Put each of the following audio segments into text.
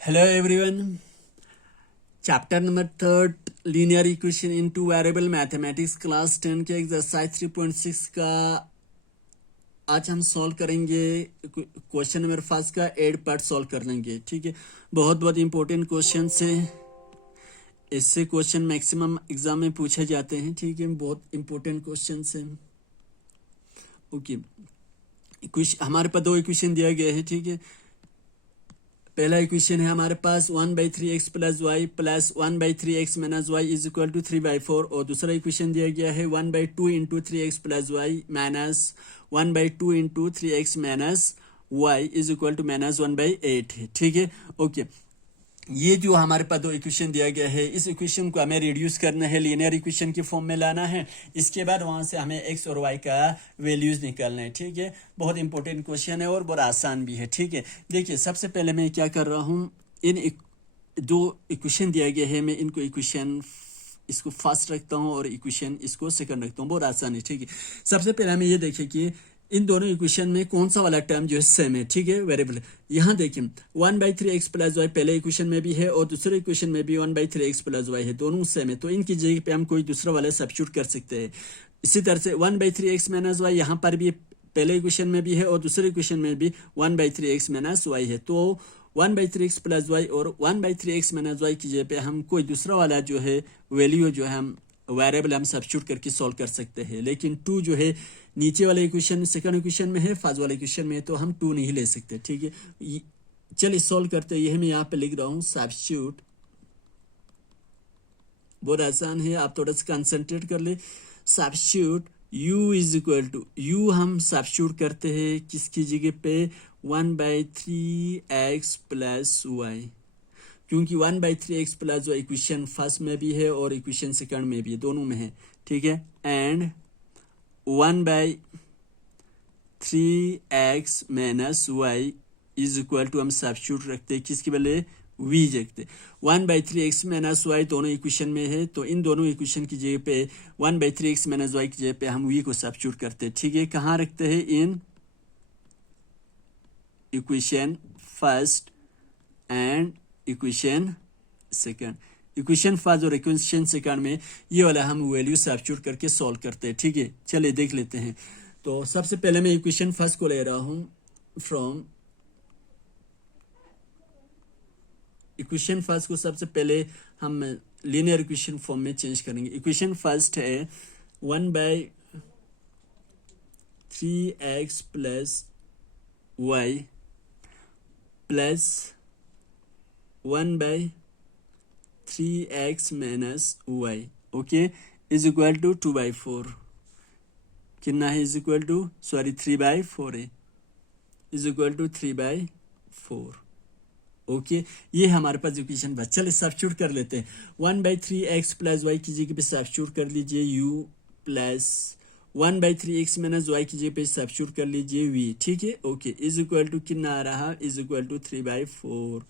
Hello everyone. Chapter number 3 linear equation into variable mathematics class 10 के exercise 3.6 का आज हम सॉल्व करेंगे। क्वेश्चन नंबर 5 का 8 पार्ट सॉल्व कर लेंगे। ठीक है, बहुत बहुत इंपॉर्टेंट क्वेश्चन है। इससे क्वेश्चन मैक्सिमम एग्जाम में पूछे जाते हैं। ठीक है, बहुत इंपॉर्टेंट क्वेश्चन है। ओके, हमारे पास दो इक्वेशन दिया गया है। ठीक है, पहला इक्वेशन है हमारे पास 1/3x plus y plus 1/3x minus y is equal to 3/4, और दूसरा इक्वेशन दिया गया है 1/2 into 3x plus y minus 1/2 into 3x minus y is equal to minus 1/8 है। ठीक है, ओके, ये जो हमारे पास दो इक्वेशन दिया गया है, इस इक्वेशन को हमें रिड्यूस करना है, लीनियर इक्वेशन की फॉर्म में लाना है। इसके बाद वहां से हमें एक्स और वाई का वैल्यूज निकालना है। ठीक है, बहुत इंपॉर्टेंट क्वेश्चन है और बहुत आसान भी है। ठीक है, देखिए सबसे पहले मैं क्या कर रहा हूँ, दो इक्वेशन दिया गया है, मैं इनको इक्वेशन इसको फर्स्ट रखता हूँ और इक्वेशन इसको सेकंड रखता हूँ। बहुत आसान है। ठीक है, सबसे पहले हमें ये देखिए कि इन दोनों इक्वेशन में कौन सा वाला टर्म जो है सेम है। ठीक है, वेरिएबल यहाँ देखिए 1/3x प्लस वाई पहले इक्वेशन में भी है और दूसरे इक्वेशन में भी 1/3x प्लस वाई है, दोनों सेम है। तो इनकी जगह पे हम कोई दूसरा वाला सब्स्टिट्यूट कर सकते हैं। इसी तरह से 1/3x माइनस वाई यहाँ पर भी पहले इक्वेशन में भी है और दूसरे इक्वेशन में भी 1/3x माइनस वाई है। तो 1/3x प्लस वाई और 1/3x माइनस वाई की जगह पे हम कोई दूसरा वाला जो है वैल्यू जो है हम वेरिएबल हम सब्स्टिट्यूट करके सॉल्व कर सकते हैं। लेकिन 2 जो है नीचे वाले इक्वेशन सेकंड इक्वेशन में है, फर्स्ट वाले इक्वेशन में है, तो हम 2 नहीं ले सकते। ठीक है, चलिए सॉल्व करते हैं। यह मैं यहाँ पे लिख रहा हूँ सब्स्टिट्यूट। बहुत आसान है, आप थोड़ा सा कंसंट्रेट कर ले। Substitute u is equal to u हम सब्स्टिट्यूट करते हैं किसकी जगह पे 1/3x प्लस वाई, क्योंकि 1/3x plus Y equation first में भी है और इक्वेशन सेकंड में भी है, दोनों में है। ठीक है, and 1/3x minus y is equal to हम सब्स्टिट्यूट रखते हैं किसके बदले v रखते। 1/3x माइनस वाई दोनों इक्वेशन में है, तो इन दोनों इक्वेशन की जगह पे 1/3x माइनस वाई की जगह पे हम v को सब्स्टिट्यूट करते हैं। ठीक है, कहाँ रखते हैं, in equation first and equation second. Equation first और इक्वेशन सेकंड में ये वाला हम वैल्यू सब्स्टिट्यूट करके सॉल्व करते हैं। ठीक है, चलिए देख लेते हैं। तो सबसे पहले मैं इक्वेशन फर्स्ट को ले रहा हूं फ्रॉम इक्वेशन फर्स्ट को सबसे पहले हम लीनियर इक्वेशन फॉर्म में चेंज करेंगे। इक्वेशन फर्स्ट है 1/3x plus y plus 1/3x minus y, okay, is equal to 2/4। कितना है, इज इक्वल टू 3/4 है, इज इक्वल टू 3/4। ओके, ये हमारे पास इक्वेशन बस। चलिए सब्स्टिट्यूट कर लेते हैं। 1/3x प्लस वाई की जगह पे सब्स्टिट्यूट कर लीजिए u plus 1/3x minus Y की जगह पे सब्स्टिट्यूट कर लीजिए v। ठीक है, ओके, इज इक्वल टू कितना आ रहा, इज इक्वल टू 3/4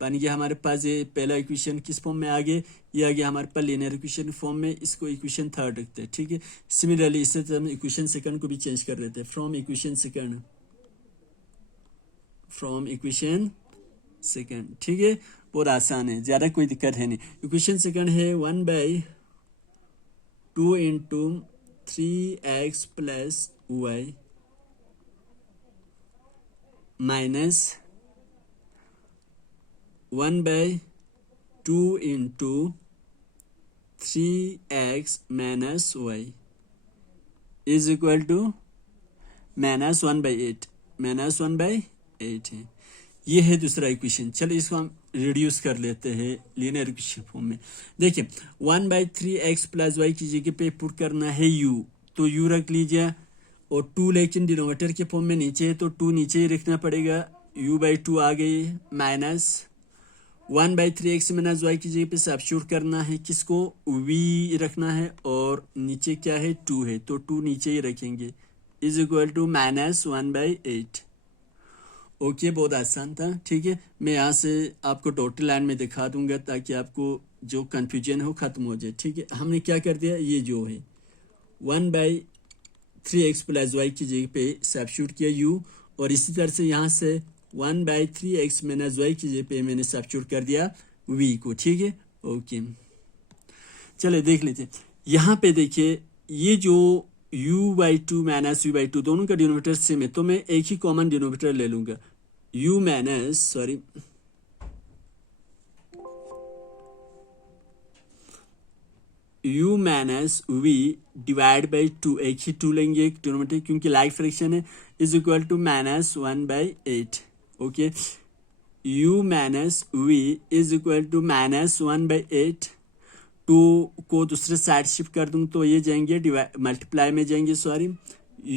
बन गया हमारे पास। ये पहला इक्वेशन किस फॉर्म में आ गया, ये आ गया हमारे पास लीनियर इक्वेशन फॉर्म में। इसको इक्वेशन थर्ड रखते हैं। ठीक है, सिमिलरली इससे हम इक्वेशन सेकंड को भी चेंज कर लेते हैं फ्रॉम इक्वेशन सेकंड, ठीक है, बहुत आसान है, ज्यादा कोई दिक्कत है नहीं। इक्वेशन सेकंड है 1/2 into 3x plus y minus 1/2 into 3x minus y is equal to -1/8 है। ये है दूसरा इक्वेशन। चलिए इसको हम रिड्यूस कर लेते हैं लीनियर इक्वेशन फॉर्म में। देखिए 1/3x प्लस वाई की जगह पे पुट करना है u, तो u रख लीजिए, और 2 लेकिन डिनोमिनेटर के फॉर्म में नीचे है तो 2 नीचे ही रखना पड़ेगा, u/2 आ गई, माइनस 1/3x माइनस वाई की जगह पे सब्स्टिट्यूट करना है किसको, v रखना है, और नीचे क्या है 2 है तो 2 नीचे ही रखेंगे, इज इक्वल टू -1/8। ओके, बहुत आसान था। ठीक है, मैं यहाँ से आपको डॉटेड लाइन में दिखा दूंगा ताकि आपको जो कंफ्यूजन हो खत्म हो जाए। ठीक है, हमने क्या कर दिया, ये जो है 1/3x प्लस वाई की जगह पे सब्स्टिट्यूट किया u, और इसी तरह से यहाँ से 1/3x माइनस वाई की जगह पे मैंने सब्स्टिट्यूट कर दिया v को, ठीक है। ओके, चलिए देख लीजिए। यहाँ पे देखिए ये जो u/2 माइनस v/2 दोनों का डिनोमिनेटर सेम है, तो मैं एक ही कॉमन डिनोमिनेटर ले लूंगा, u minus v divide by 2, एक ही 2 लेंगे एक डिनोमिनेटर क्योंकि लाइक फ्रैक्शन है, is equal to -1/8। Okay, u minus v is equal to -1/8। 2 को दूसरे साइड शिफ्ट कर दूं तो ये जाएंगे मल्टीप्लाई में जाएंगे, sorry.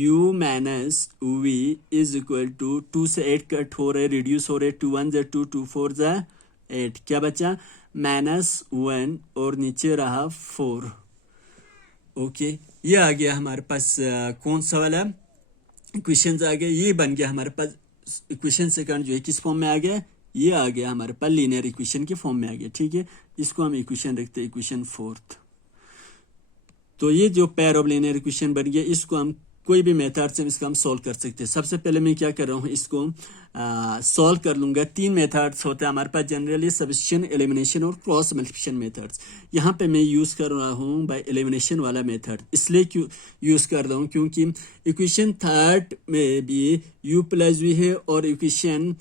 u minus v is equal to 2 से 8 कट हो रहे, रिड्यूस हो रहे, 2 1 जा 2, 2 4 जा 8, क्या बचा -1 और नीचे रहा 4। ओके, ये आ गया हमारे पास कौन सा वाला इक्वेशन आ गया, ये बन गया हमारे पास इक्वेशन सेकंड जो है किस फॉर्म में आ गया, ये आ गया हमारे पास लीनियर इक्वेशन के फॉर्म में आ गया, ठीक है। इसको हम इक्वेशन रखते हैं इक्वेशन फोर्थ। तो ये जो पेयर ऑफ लीनियर इक्वेशन बन गया, इसको हम कोई भी मेथड से इसका हम सॉल्व कर सकते हैं। सबसे पहले मैं क्या कर रहा हूँ, इसको सॉल्व कर लूंगा। 3 मेथड्स होते हैं हमारे पास जनरली, सब्स्टिट्यूशन, एलिमिनेशन और क्रॉस मल्टीप्लिकेशन मेथड्स। यहाँ पे मैं यूज कर रहा हूँ बाय एलिमिनेशन वाला मेथड। इसलिए क्यों यूज कर रहा हूँ, क्योंकि इक्वेशन थर्ड में भी u प्लस वी है और इक्वेशन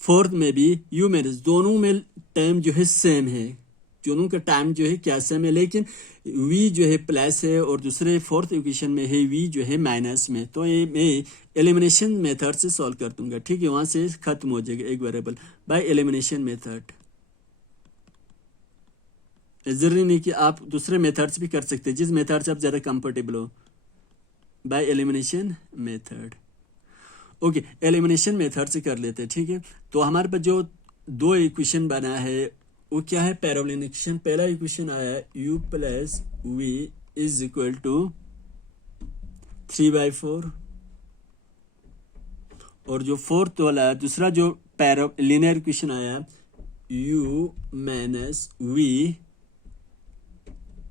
फोर्थ में भी u माइनस, दोनों में टाइम जो है सेम है, दोनों का टाइम जो है क्या सेम है, लेकिन v जो है प्लस है और दूसरे फोर्थ इक्वेशन में है v जो है माइनस में। तो ये मैं एलिमिनेशन मेथड से सॉल्व कर दूंगा, ठीक है। वहां से खत्म हो जाएगा एक वेरिएबल बाय एलिमिनेशन मेथड। जरूरी नहीं कि आप दूसरे मेथड्स भी कर सकते हैं, जिस मेथड से आप ज्यादा कंफर्टेबल हो, by elimination method. Okay, elimination method से कर लेते हैं, ठीक है। तो हमारे पास जो 2 इक्वेशन बना है वो क्या है, पेयर ऑफ लीनियर इक्वेशन। पहला इक्वेशन आया u plus v is equal to 3/4, और जो फोर्थ वाला दूसरा जो पेयर ऑफ लीनियर इक्वेशन आया u minus v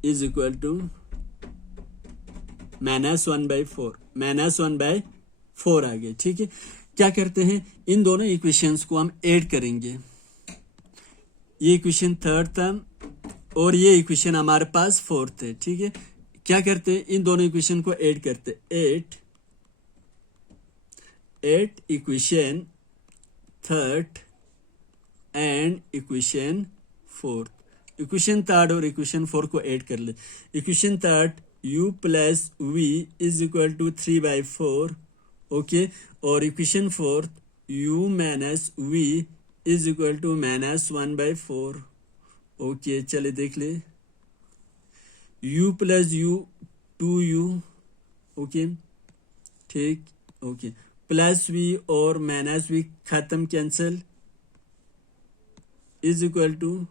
is equal to -1/4 आ गए, ठीक है। क्या करते हैं, इन दोनों इक्वेशंस को हम ऐड करेंगे। ये इक्वेशन थर्ड था और ये इक्वेशन हमारे पास फोर्थ है, ठीक है। क्या करते हैं, इन दोनों इक्वेशन को ऐड करते, 8 equation third and equation fourth. Equation third और इक्वेशन फोर्थ को ऐड कर ले। Equation third u plus v is equal to 3/4, okay, और equation fourth u minus v is equal to -1/4। Okay, चले देख ले, u plus u 2u, okay, ठीक, okay, plus v और माइनस v खत्म, cancel, is equal to,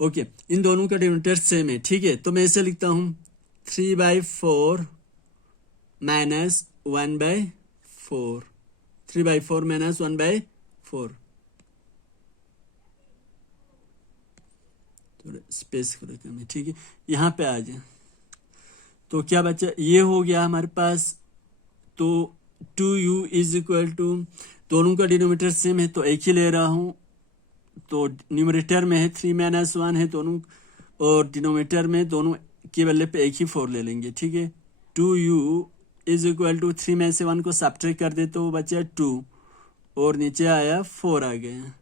okay, इन दोनों का डिनोमिनेटर सेम है, ठीक है। तो मैं ऐसे लिखता हूं 3/4 माइनस 1/4, 3/4 माइनस 1/4, थोड़ा स्पेस को रखा मैं, ठीक है। यहाँ पे आ जाए तो क्या बचा, ये हो गया हमारे पास। तो 2u इज इक्वल टू, दोनों का डिनोमिनेटर सेम है तो एक ही ले रहा हूँ, तो न्यूमरेटर में है 3 - 1 है दोनों, और डिनोमिनेटर में दोनों के बदले पे एक ही 4 ले लेंगे, ठीक है। 2u इज इक्वल टू 3 में से 1 को सब्ट्रैक्ट कर दे तो वो बचा 2 और नीचे आया 4 आ गया,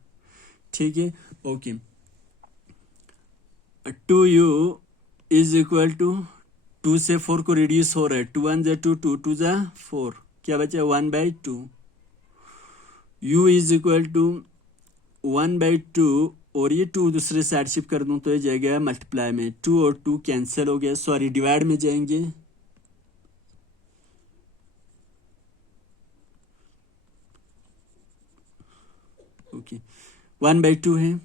ठीक है। Okay, 2u is equal to, 2 से 4 को रिड्यूस हो रहा है, 2 1 जा 2, 2 2 जा 4, क्या बचा 1/2। u इज इक्वल टू 1/2 और ये 2 दूसरे साइड शिफ्ट कर दूं तो ये जाएगा मल्टीप्लाई में, 2 और 2 कैंसिल हो गया, सॉरी डिवाइड में जाएंगे, ओके, 1/2 है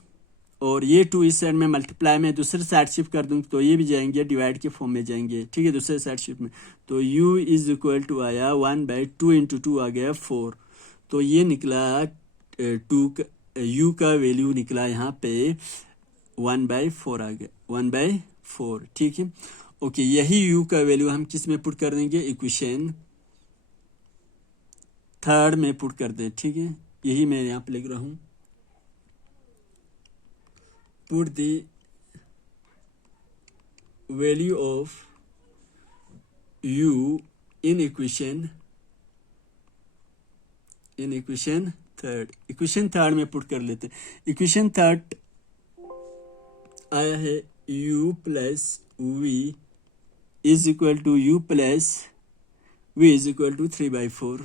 और ये 2 इस साइड में मल्टीप्लाई में दूसरे साइड शिफ्ट कर दूं तो ये भी जाएंगे डिवाइड के फॉर्म में जाएंगे, ठीक है, दूसरे साइड शिफ्ट में। तो u इज इक्वल टू आया 1/2 इंटू 2 आ गया 4, तो ये निकला 2 u का वैल्यू निकला यहाँ पे 1/4 आ गया, 1/4, ठीक है। ओके, यही u का वैल्यू हम किस में पुट कर देंगे, इक्वेशन थर्ड में पुट कर दे, ठीक है। यही मैं यहाँ पे लिख रहा हूँ, put the value of u in equation third. Equation third में पुट कर लेते। इक्वेशन थर्ड आया है u plus v is equal to u plus v is equal to 3/4,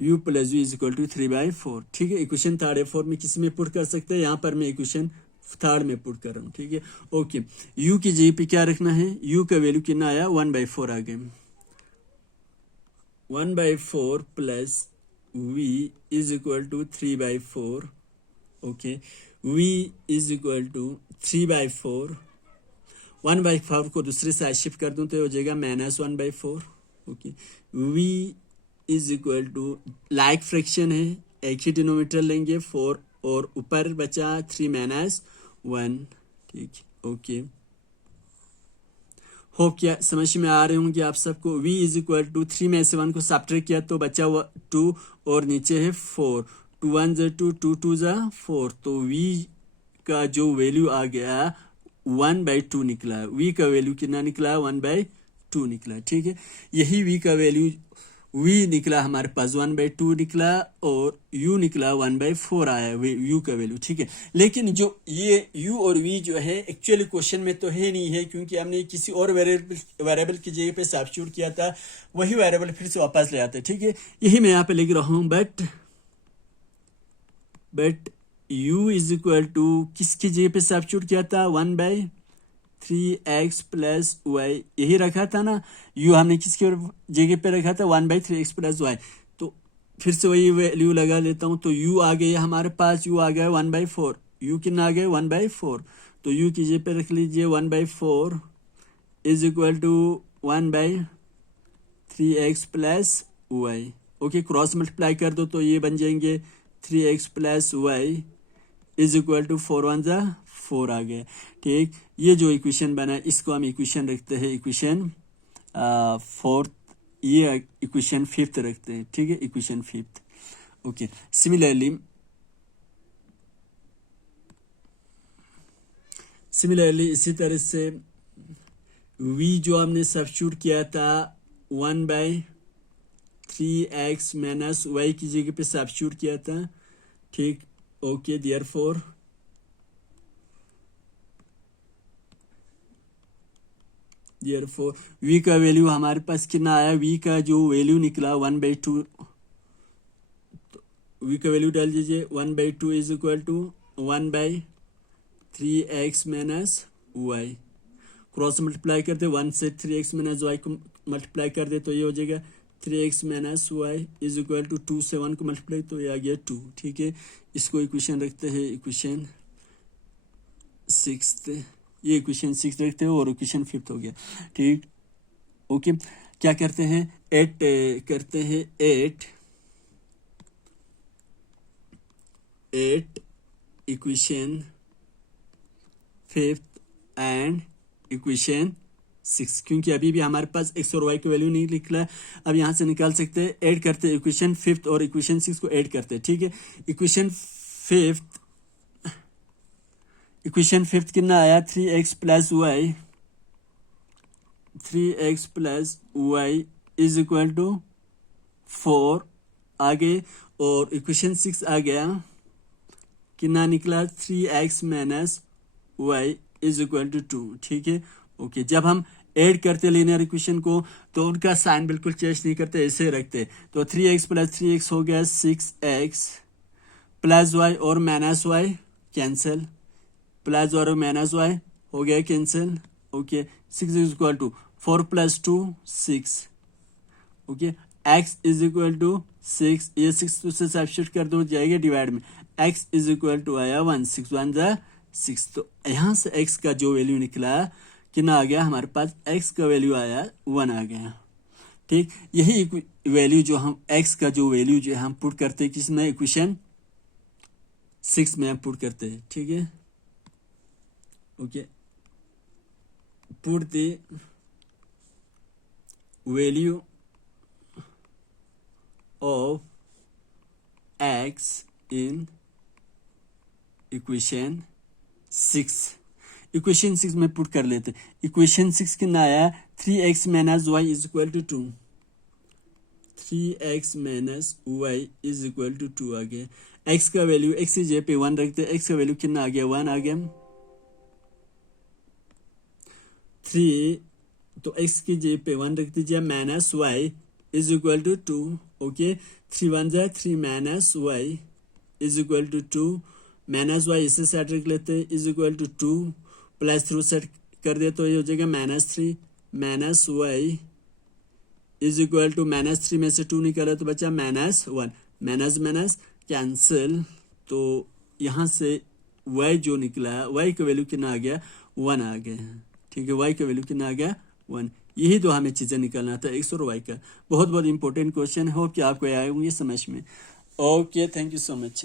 u plus v is equal to 3/4। ठीक है, equation third है, four में किसी में पुट कर सकते हैं, यहाँ पर मैं इक्वेशन थर्ड में पुट कर रहा हूँ। ठीक है, ओके। u की जगह पे क्या रखना है, u का वैल्यू कितना आया, 1/4 आ गया। 1/4 plus v is equal to 3/4। Okay, v is equal to 3/4। 1/4 को दूसरे साइड शिफ्ट कर दूं तो हो जाएगा -1/4। Okay, v is equal to, like fraction है, एक ही डिनोमिनेटर लेंगे 4 और ऊपर बचा 3 - 1। ठीक, ओके। होप क्या समझ में आ रहे होंगे आप सबको। v इज इक्वल टू 3 में से 1 को सब्ट्रैक्ट किया तो बचा 2 और नीचे है 4। 2 1 ज़ा 2, 2 2 ज़ा 4, तो v का जो वैल्यू आ गया 1/2 निकला। v का वैल्यू कितना निकला, 1/2 निकला। ठीक है, यही v का वैल्यू v निकला हमारे पास 1/2 निकला और u निकला 1/4 आया u का वैल्यू। ठीक है, लेकिन जो ये u और v जो है एक्चुअली क्वेश्चन में तो है नहीं है, क्योंकि हमने किसी और वेरिएबल की जगह पे सब्स्टिट्यूट किया था, वही वेरिएबल फिर से वापस ले आते। ठीक है, यही मैं यहाँ पे लिख रहा हूँ, but u is equal to किसकी जगह पे सब्स्टिट्यूट किया था, 1/3x प्लस वाई, यही रखा था ना। u हमने किसके जगह पे रखा था, 1/3x प्लस वाई, तो फिर से वही वैल्यू लगा लेता हूँ। तो u आ गया हमारे पास, u आ गया 1/4, u कितना आ गया 1/4, तो u की जगह पे रख लीजिए 1/4 is equal to 1/3x plus y. Okay, cross multiply कर दो तो ये बन जाएंगे 3x plus y is equal to 4 1 ज़ा 4 आ गया। ठीक, ये जो इक्वेशन बना है इसको हम इक्वेशन रखते हैं, इक्वेशन फोर्थ, ये इक्वेशन फिफ्थ रखते हैं। ठीक है, इक्वेशन फिफ्थ। ओके, सिमिलरली इसी तरह से v जो हमने सब्स्टिट्यूट किया था 1/3x माइनस वाई की जगह पे सब्स्टिट्यूट किया था। ठीक, ओके, देयरफॉर v का वैल्यू हमारे पास कितना आया, v का जो वैल्यू निकला 1/2, v का वैल्यू डाल दीजिए 1/2 is equal to 1/3x minus y. Cross multiply करते 1 से 3x माइनस वाई को मल्टीप्लाई कर दे तो ये हो जाएगा 3x minus y is equal to 2 से 1 को मल्टीप्लाई तो ये आ गया 2। ठीक है, इसको इक्वेशन रखते हैं, इक्वेशन सिक्स्थ, ये इक्वेशन सिक्स रखते हैं और इक्वेशन फिफ्थ हो गया। ठीक, ओके, क्या करते हैं, 8 करते हैं, 8 इक्वेशन फिफ्थ एंड इक्वेशन 6, क्योंकि अभी भी हमारे पास x और y की वैल्यू नहीं निकला है। अब यहाँ से निकाल सकते हैं, ऐड करते हैं इक्वेशन फिफ्थ और इक्वेशन 6 को ऐड करते हैं। ठीक है, इक्वेशन फिफ्थ कितना आया, 3x plus y is equal to 4 आगे, और इक्वेशन 6 आ गया, कितना निकला, 3x minus y is equal to 2। ठीक है, ओके, जब हम ऐड करते लीनियर इक्वेशन को तो उनका साइन बिल्कुल चेंज नहीं करते, ऐसे रखते। तो 3x प्लस 3x हो गया 6x प्लस वाई और माइनस वाई कैंसिल, प्लस और माइनस वाई हो गया cancel. Okay, 6 is equal to 4 plus 2 6। ओके, x इज इक्वल टू 6, ये 6 से सब्स्टिट्यूट कर दो जाएगा डिवाइड में, x इज इक्वल टू आया 1, 6 1 ज़ा 6। तो यहाँ से x का जो वैल्यू निकला कितना आ गया हमारे पास, x का वैल्यू आया 1 आ गया। ठीक, यही वैल्यू जो हम x का जो वैल्यू जो हम पुट करते हैं किसमें, इक्वेशन 6 में हम पुट करते हैं। ठीक है, okay, put the value of x in equation 6। Equation 6 में पुट कर लेते। इक्वेशन 6 कितना आया, 3x minus y is equal to 2। 3x minus y is equal to 2 आ गया। x का वैल्यू x की जगह पे 1 रखते, x का वैल्यू कितना आ गया, 1 आ गया। 3 तो x की जगह पे 1 रख दीजिए, minus y is equal to 2। Okay, 3 1 जा 3 minus y is equal to 2। Minus y इसे सेट रख लेते हैं, is equal to 2 plus through set कर दिया तो ये हो जाएगा -3 minus y is equal to -3 में से 2 निकाला तो बचा -1। माइनस माइनस कैंसिल, तो यहाँ से y जो निकला, y का वैल्यू कितना आ गया, 1 आ गया। ठीक है, y का वैल्यू कितना आ गया, 1। यही तो हमें चीज़ें निकालना था, x और y का। बहुत बहुत इंपॉर्टेंट क्वेश्चन है, होप कि आपको आए होंगे समझ में। Okay, thank you so much.